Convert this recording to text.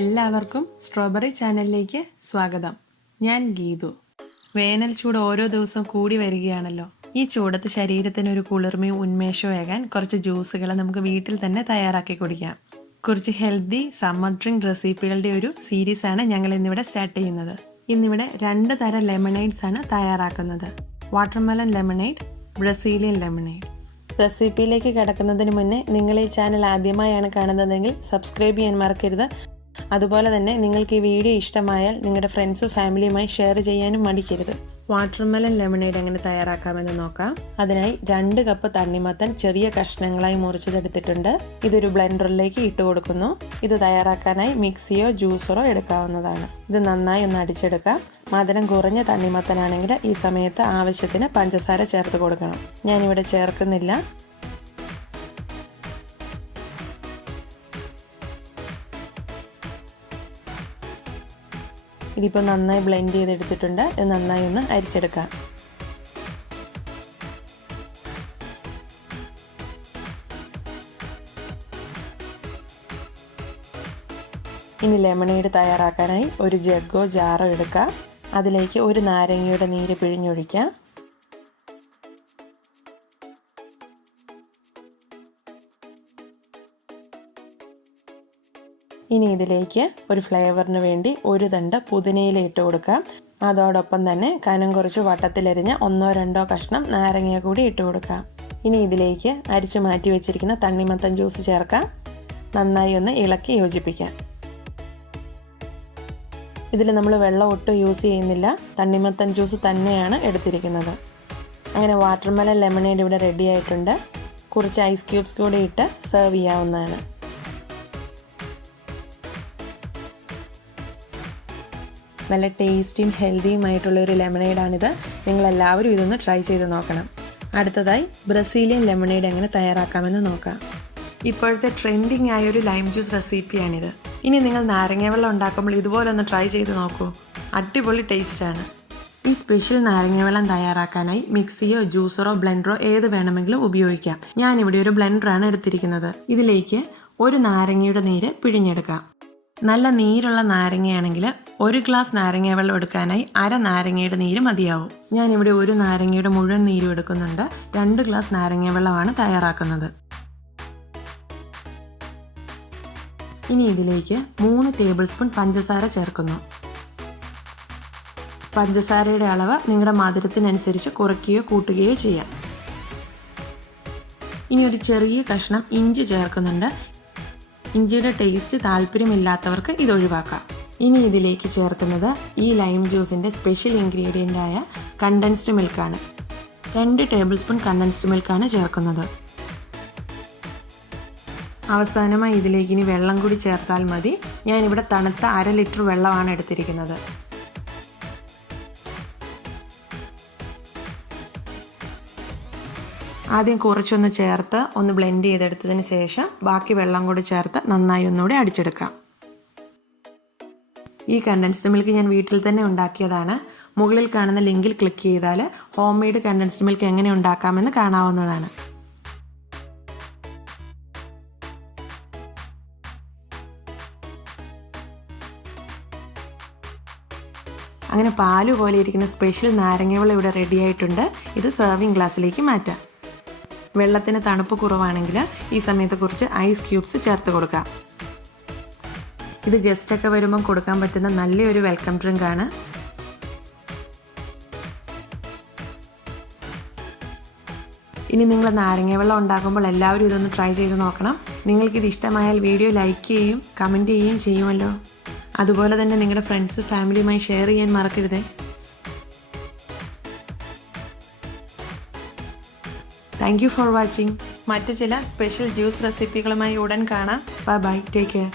എല്ലാവർക്കും സ്ട്രോബെറി ചാനലിലേക്ക് സ്വാഗതം. ഞാൻ ഗീതു. വേനൽ ചൂട് ഓരോ ദിവസവും കൂടി വരികയാണല്ലോ. ഈ ചൂടത്ത് ശരീരത്തിന് ഒരു കുളിർമയും ഉന്മേഷവും ആകാൻ കുറച്ച് ജ്യൂസുകൾ നമുക്ക് വീട്ടിൽ തന്നെ തയ്യാറാക്കി കുടിക്കാം. കുറച്ച് ഹെൽത്തി സമ്മർ ഡ്രിങ്ക് റെസിപ്പികളുടെ ഒരു സീരീസാണ് ഞങ്ങൾ ഇന്നിവിടെ സ്റ്റാർട്ട് ചെയ്യുന്നത്. ഇന്നിവിടെ 2 തരം ലെമണേഡ്സ് ആണ് തയ്യാറാക്കുന്നത്. Watermelon lemonade, Brazilian lemonade. റെസിപ്പിയിലേക്ക് കിടക്കുന്നതിന് മുന്നേ നിങ്ങൾ ഈ ചാനൽ ആദ്യമായാണ് കാണുന്നതെങ്കിൽ സബ്സ്ക്രൈബ് ചെയ്യാൻ മറക്കരുത്. അതുപോലെ തന്നെ നിങ്ങൾക്ക് ഈ വീഡിയോ ഇഷ്ടമായാൽ നിങ്ങളുടെ ഫ്രണ്ട്സും ഫാമിലിയുമായി ഷെയർ ചെയ്യാനും മടിക്കരുത്. വാട്ടർമെലൺ ലെമണേഡ് എങ്ങനെ തയ്യാറാക്കാമെന്ന് നോക്കാം. അതിനായി 2 കപ്പ് തണ്ണിമത്തൻ ചെറിയ കഷ്ണങ്ങളായി മുറിച്ചതെടുത്തിട്ടുണ്ട്. ഇതൊരു ബ്ലെൻഡറിലേക്ക് ഇട്ട് കൊടുക്കുന്നു. ഇത് തയ്യാറാക്കാനായി മിക്സിയോ ജ്യൂസറോ എടുക്കാവുന്നതാണ്. ഇത് നന്നായി ഒന്ന് അടിച്ചെടുക്കാം. മധുരം കുറഞ്ഞ തണ്ണിമത്തനാണെങ്കിൽ ഈ സമയത്ത് ആവശ്യത്തിന് പഞ്ചസാര ചേർത്ത് കൊടുക്കണം. ഞാനിവിടെ ചേർക്കുന്നില്ല. ഇതിപ്പോൾ നന്നായി ബ്ലെൻഡ് ചെയ്തെടുത്തിട്ടുണ്ട്. ഇത് നന്നായി ഒന്ന് അരിച്ചെടുക്കാം. ഇനി ലെമണേഡ് തയ്യാറാക്കാനായി ഒരു ജഗ്ഗോ ജാറോ എടുക്കാം. അതിലേക്ക് ഒരു നാരങ്ങയുടെ നീര് പിഴിഞ്ഞൊഴിക്കാം. ഇനി ഇതിലേക്ക് ഒരു ഫ്ലേവറിന് വേണ്ടി ഒരു തണ്ട് പുതിനയില ഇട്ട് കൊടുക്കാം. അതോടൊപ്പം തന്നെ കനം കുറച്ച് വട്ടത്തിലരിഞ്ഞ 1-2 കഷ്ണം നാരങ്ങ കൂടി ഇട്ട് കൊടുക്കാം. ഇനി ഇതിലേക്ക് അരിച്ചു മാറ്റി വെച്ചിരിക്കുന്ന തണ്ണിമത്തൻ ജ്യൂസ് ചേർക്കാം. നന്നായി ഒന്ന് ഇളക്കി യോജിപ്പിക്കാം. ഇതിൽ നമ്മൾ വെള്ളം ഒട്ടും യൂസ് ചെയ്യുന്നില്ല. തണ്ണിമത്തൻ ജ്യൂസ് തന്നെയാണ് എടുത്തിരിക്കുന്നത്. അങ്ങനെ വാട്ടർമെലൺ ലെമണേഡ് ഇവിടെ റെഡി ആയിട്ടുണ്ട്. കുറച്ച് ഐസ് ക്യൂബ്സ് കൂടി ഇട്ട് സെർവ് ചെയ്യാവുന്നതാണ്. നല്ല ടേസ്റ്റിയും ഹെൽത്തിയുമായിട്ടുള്ള ഒരു ലെമണേഡാണിത്. നിങ്ങളെല്ലാവരും ഇതൊന്ന് ട്രൈ ചെയ്ത് നോക്കണം. അടുത്തതായി ബ്രസീലിയൻ ലെമണേഡ് എങ്ങനെ തയ്യാറാക്കാമെന്ന് നോക്കാം. ഇപ്പോഴത്തെ ട്രെൻഡിങ് ആയ ഒരു ലൈം ജ്യൂസ് റെസിപ്പിയാണിത്. ഇനി നിങ്ങൾ നാരങ്ങ വെള്ളം ഉണ്ടാക്കുമ്പോൾ ഇതുപോലെ ഒന്ന് ട്രൈ ചെയ്ത് നോക്കൂ. അടിപൊളി ടേസ്റ്റാണ്. ഈ സ്പെഷ്യൽ നാരങ്ങ വെള്ളം തയ്യാറാക്കാനായി മിക്സിയോ ജ്യൂസറോ ബ്ലെൻഡറോ ഏത് വേണമെങ്കിലും ഉപയോഗിക്കാം. ഞാനിവിടെ ഒരു ബ്ലെൻഡറാണ് എടുത്തിരിക്കുന്നത്. ഇതിലേക്ക് ഒരു നാരങ്ങയുടെ നീര് പിഴിഞ്ഞെടുക്കാം. നല്ല നീരുള്ള നാരങ്ങയാണെങ്കിൽ 1 ഗ്ലാസ് നാരങ്ങ വെള്ളം എടുക്കാനായി 1/2 നാരങ്ങയുടെ നീര് മതിയാവും. ഞാനിവിടെ ഒരു നാരങ്ങയുടെ മുഴുവൻ നീരും എടുക്കുന്നുണ്ട്. 2 ഗ്ലാസ് നാരങ്ങ വെള്ളമാണ് തയ്യാറാക്കുന്നത്. ഇനി ഇതിലേക്ക് 3 ടേബിൾ സ്പൂൺ പഞ്ചസാര ചേർക്കുന്നു. പഞ്ചസാരയുടെ അളവ് നിങ്ങളുടെ മധുരത്തിനനുസരിച്ച് കുറയ്ക്കുകയോ കൂട്ടുകയോ ചെയ്യാം. ഇനി ഒരു ചെറിയ കഷ്ണം ഇഞ്ചി ചേർക്കുന്നുണ്ട്. ഇഞ്ചിയുടെ ടേസ്റ്റ് താല്പര്യമില്ലാത്തവർക്ക് ഇത് ഒഴിവാക്കാം. ഇനി ഇതിലേക്ക് ചേർക്കുന്നത് ഈ ലൈം ജ്യൂസിൻ്റെ സ്പെഷ്യൽ ഇൻഗ്രീഡിയൻ്റ് ആയ കണ്ടൻസ്ഡ് മിൽക്കാണ്. 2 ടേബിൾ സ്പൂൺ കണ്ടൻസ്ഡ് മിൽക്കാണ് ചേർക്കുന്നത്. അവസാനമായി ഇതിലേക്ക് ഇനി വെള്ളം കൂടി ചേർത്താൽ മതി. ഞാനിവിടെ തണുത്ത 1/2 ലിറ്റർ വെള്ളമാണ് എടുത്തിരിക്കുന്നത്. ആദ്യം കുറച്ചൊന്ന് ചേർത്ത് ഒന്ന് ബ്ലെൻഡ് ചെയ്തെടുത്തതിന് ശേഷം ബാക്കി വെള്ളം കൂടി ചേർത്ത് നന്നായി ഒന്നുകൂടി അടിച്ചെടുക്കാം. ഈ കണ്ടൻസ്ഡ് മിൽക്ക് ഞാൻ വീട്ടിൽ തന്നെ ഉണ്ടാക്കിയതാണ്. മുകളിൽ കാണുന്ന ലിങ്കിൽ ക്ലിക്ക് ചെയ്താൽ ഹോം മെയ്ഡ് കണ്ടൻസ്ഡ് മിൽക്ക് എങ്ങനെ ഉണ്ടാക്കാമെന്ന് കാണാവുന്നതാണ്. അങ്ങനെ പാല് പോലെ ഇരിക്കുന്ന സ്പെഷ്യൽ നാരങ്ങ വെള്ളം ഇവിടെ റെഡി ആയിട്ടുണ്ട്. ഇത് സെർവിങ് ഗ്ലാസ്സിലേക്ക് മാറ്റാം. വെള്ളത്തിന് തണുപ്പ് കുറവാണെങ്കിൽ ഈ സമയത്ത് കുറച്ച് ഐസ് ക്യൂബ്സ് ചേർത്ത് കൊടുക്കാം. ഇത് ഗസ്റ്റൊക്കെ വരുമ്പം കൊടുക്കാൻ പറ്റുന്ന നല്ലൊരു വെൽക്കം ഡ്രിങ്ക് ആണ്. ഇനി നിങ്ങൾ നാരങ്ങ വെള്ളം ഉണ്ടാക്കുമ്പോൾ എല്ലാവരും ഇതൊന്ന് ട്രൈ ചെയ്ത് നോക്കണം. നിങ്ങൾക്കിത് ഇഷ്ടമായാൽ വീഡിയോ ലൈക്ക് ചെയ്യുകയും കമൻറ്റ് ചെയ്യുകയും ചെയ്യുമല്ലോ. അതുപോലെ തന്നെ നിങ്ങളുടെ ഫ്രണ്ട്സ് ഫാമിലിയുമായി ഷെയർ ചെയ്യാൻ മറക്കരുതേ. Thank you for watching. മറ്റു ചില സ്പെഷ്യൽ ജ്യൂസ് റെസിപ്പികളുമായി ഉടൻ കാണാം. Bye bye, take care.